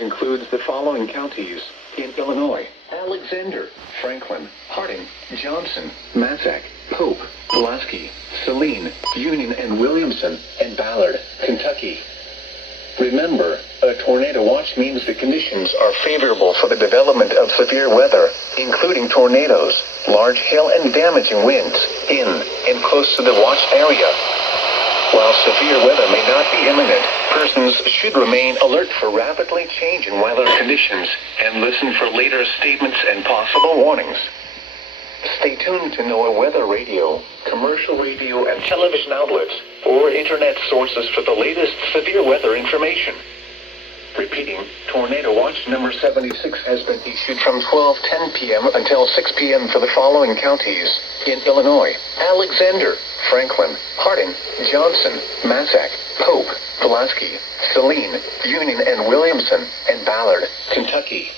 Watch includes the following counties in Illinois: Alexander, Franklin, Harding, Johnson, Massac, Pope, Pulaski, Saline, Union and Williamson, and Ballard, Kentucky. Remember, a tornado watch means the conditions are favorable for the development of severe weather, including tornadoes, large hail and damaging winds, in and close to the watch area. While severe weather may not be imminent, persons should remain alert for rapidly changing weather conditions and listen for later statements and possible warnings. Stay tuned to NOAA weather radio, commercial radio and television outlets, or internet sources for the latest severe weather information. Repeating, Tornado Watch number 76 has been issued from 12:10 p.m. until 6 p.m. for the following counties in Illinois: Alexander, Franklin, Harding, Johnson, Massac, Pope, Pulaski, Saline, Union and Williamson, and Ballard, Kentucky.